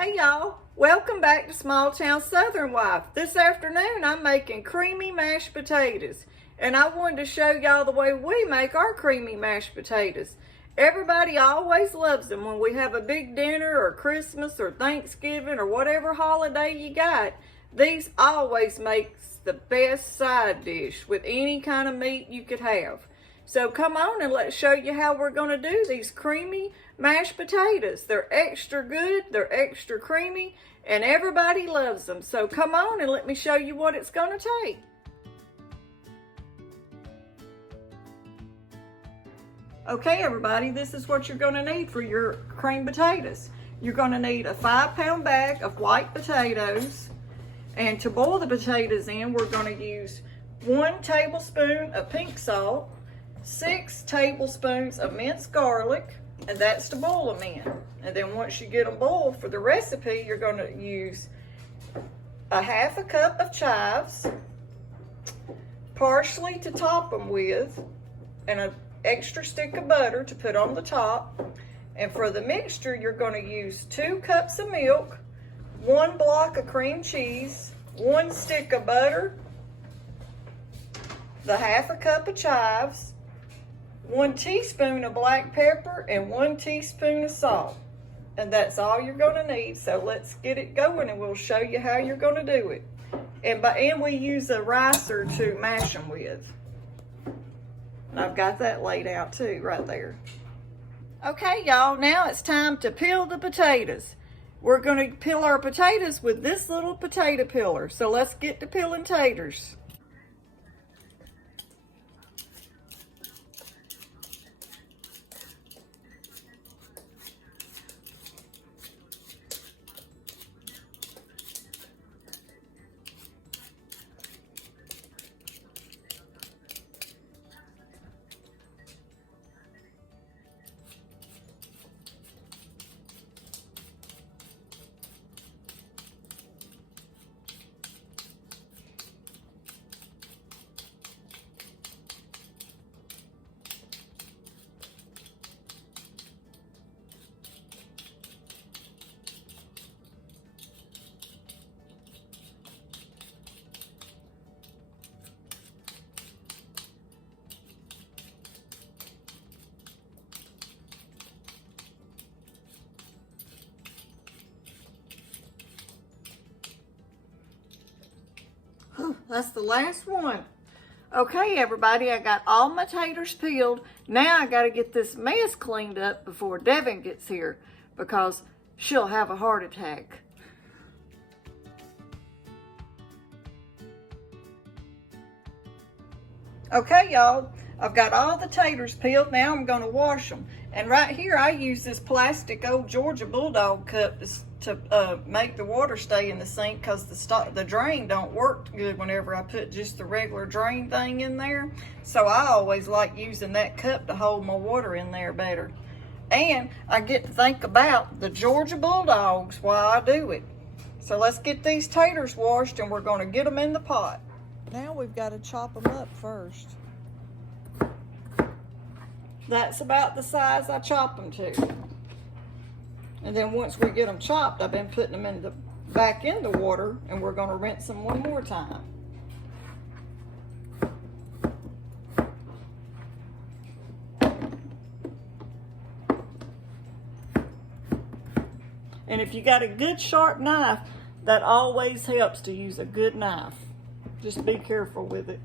Hey y'all, welcome back to Small Town Southern Wife. This afternoon I'm making creamy mashed potatoes, and I wanted to show y'all the way we make our creamy mashed potatoes. Everybody always loves them when we have a big dinner or Christmas or Thanksgiving or whatever holiday you got. These always makes the best side dish with any kind of meat you could have. So come on and let's show you how we're going to do these creamy mashed potatoes. They're extra good, they're extra creamy, and everybody loves them. So come on and let me show you what it's going to take. Okay everybody, this is what you're going to need for your cream potatoes. You're going to need a 5-pound bag of white potatoes, and to boil the potatoes in, we're going to use 1 tablespoon of pink salt, 6 tablespoons of minced garlic, and that's to boil them in. And then once you get them boiled for the recipe, you're going to use a 1/2 cup of chives, parsley to top them with, and an extra stick of butter to put on the top. And for the mixture, you're going to use 2 cups of milk, 1 block of cream cheese, 1 stick of butter, the 1/2 cup of chives, 1 teaspoon of black pepper, and 1 teaspoon of salt. And that's all you're going to need. So let's get it going and we'll show you how you're going to do it. And we use a ricer to mash them with. And I've got that laid out too right there. Okay y'all, now it's time to peel the potatoes. We're going to peel our potatoes with this little potato peeler. So let's get to peeling taters. That's the last one. Okay, everybody, I got all my taters peeled. Now I got to get this mess cleaned up before Devin gets here, because she'll have a heart attack. Okay, y'all, I've got all the taters peeled. Now I'm going to wash them. And right here, I use this plastic old Georgia Bulldog cup to make the water stay in the sink, because the drain don't work good whenever I put just the regular drain thing in there. So I always like using that cup to hold my water in there better. And I get to think about the Georgia Bulldogs while I do it. So let's get these taters washed and we're going to get them in the pot. Now we've got to chop them up first. That's about the size I chop them to. And then once we get them chopped, I've been putting them back in the water, and we're going to rinse them one more time. And if you got a good sharp knife, that always helps to use a good knife. Just be careful with it.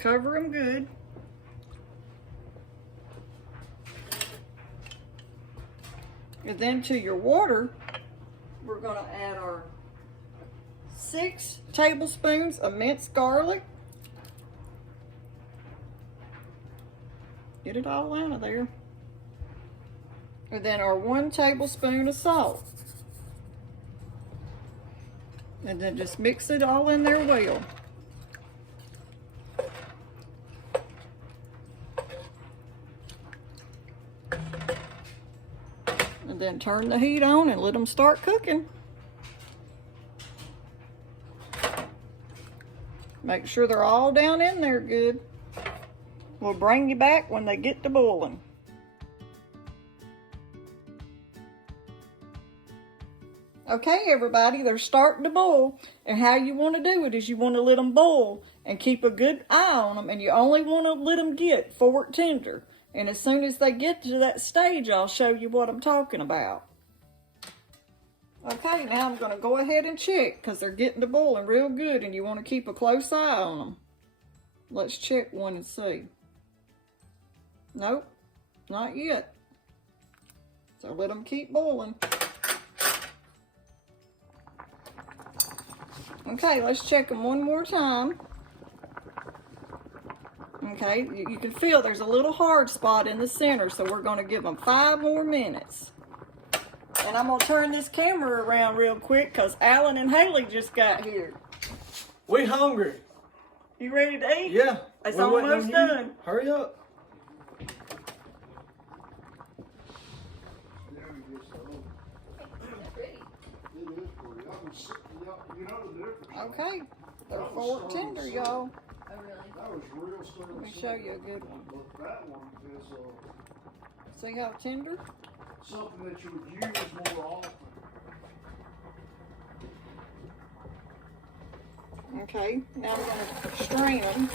Cover them good. And then to your water, we're going to add our 6 tablespoons of minced garlic. Get it all out of there. And then our 1 tablespoon of salt. And then just mix it all in there well. And then turn the heat on and let them start cooking. Make sure they're all down in there good. We'll bring you back when they get to boiling. Okay, everybody, they're starting to boil. And how you want to do it is you want to let them boil and keep a good eye on them. And you only want to let them get fork tender. And as soon as they get to that stage, I'll show you what I'm talking about. Okay, now I'm going to go ahead and check because they're getting to boiling real good and you want to keep a close eye on them. Let's check one and see. Nope, not yet. So let them keep boiling. Okay, let's check them one more time. Okay, you can feel there's a little hard spot in the center, so we're going to give them 5 more minutes. And I'm going to turn this camera around real quick because Alan and Haley just got here. We hungry. You ready to eat? Yeah. It's almost done. Hurry up. Okay, they're fork tender, y'all. Oh, really? That was real slow. Let me show you a good one. But that one is See how tender? something that you would use more often. Okay, now I'm going to strain them.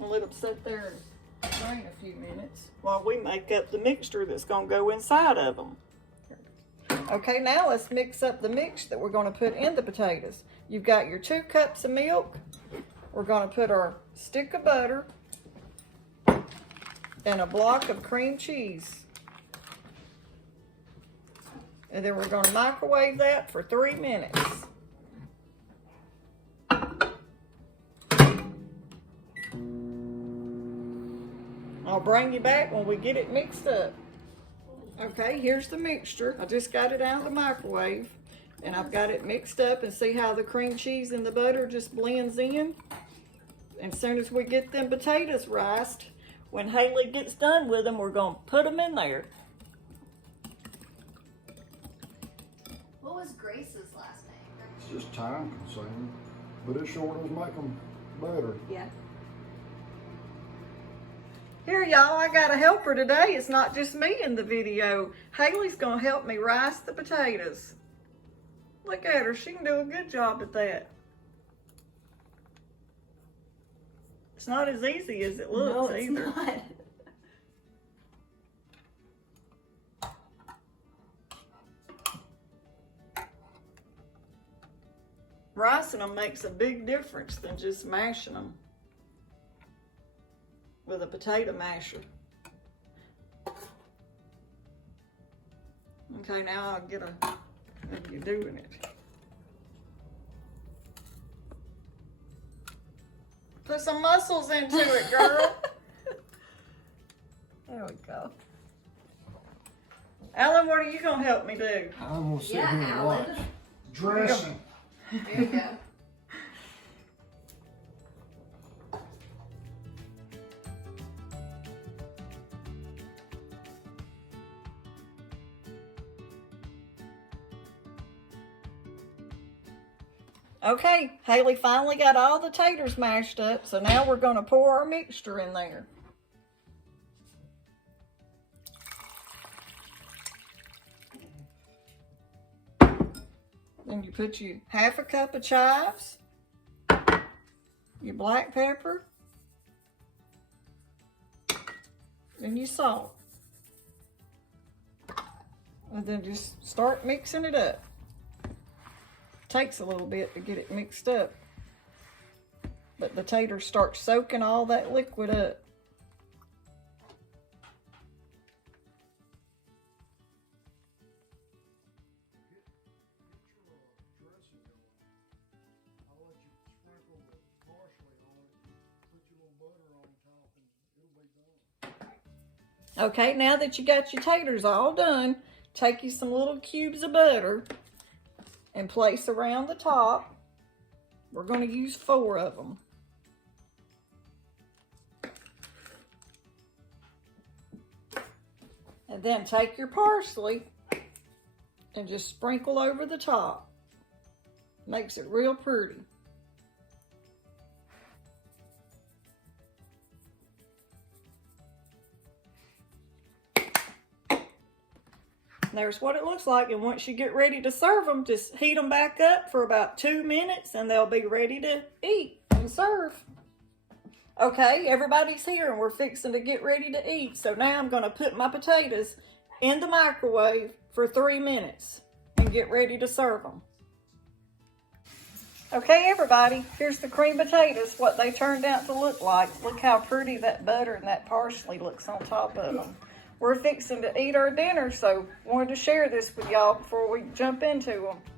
I'll let them sit there and strain a few minutes while we make up the mixture that's going to go inside of them. Okay, now let's mix up the mix that we're going to put in the potatoes. You've got your 2 cups of milk. We're going to put our stick of butter and a block of cream cheese. And then we're going to microwave that for 3 minutes. I'll bring you back when we get it mixed up. Okay, here's the mixture. I just got it out of the microwave and I've got it mixed up, and see how the cream cheese and the butter just blends in? And as soon as we get them potatoes riced, when Haley gets done with them, we're going to put them in there. What was Grace's last name? It's just time consuming, but it sure does make them better. Yeah. Here, y'all, I got a helper today. It's not just me in the video. Haley's going to help me rice the potatoes. Look at her. She can do a good job at that. It's not as easy as it looks No, it's either. not. Ricing them makes a big difference than just mashing them with a potato masher. Okay, now I'll get a, if you're doing it. Put some muscles into it, girl. There we go. Alan, what are you gonna help me do? I'm gonna sit Yeah, here and Alan. watch. Dressing. There you go. Okay, Haley finally got all the taters mashed up, so now we're going to pour our mixture in there. Then you put your 1/2 cup of chives, your black pepper, and your salt. And then just start mixing it up. Takes a little bit to get it mixed up. But the taters start soaking all that liquid up. Okay, now that you got your taters all done, take you some little cubes of butter and place around the top. We're going to use 4 of them. And then take your parsley and just sprinkle over the top. Makes it real pretty. There's what it looks like, and once you get ready to serve them, just heat them back up for about 2 minutes and they'll be ready to eat and serve. Okay, everybody's here and we're fixing to get ready to eat. So now I'm going to put my potatoes in the microwave for 3 minutes and get ready to serve them. Okay, everybody, here's the cream potatoes, what they turned out to look like. Look how pretty that butter and that parsley looks on top of them. We're fixing to eat our dinner, so wanted to share this with y'all before we jump into them.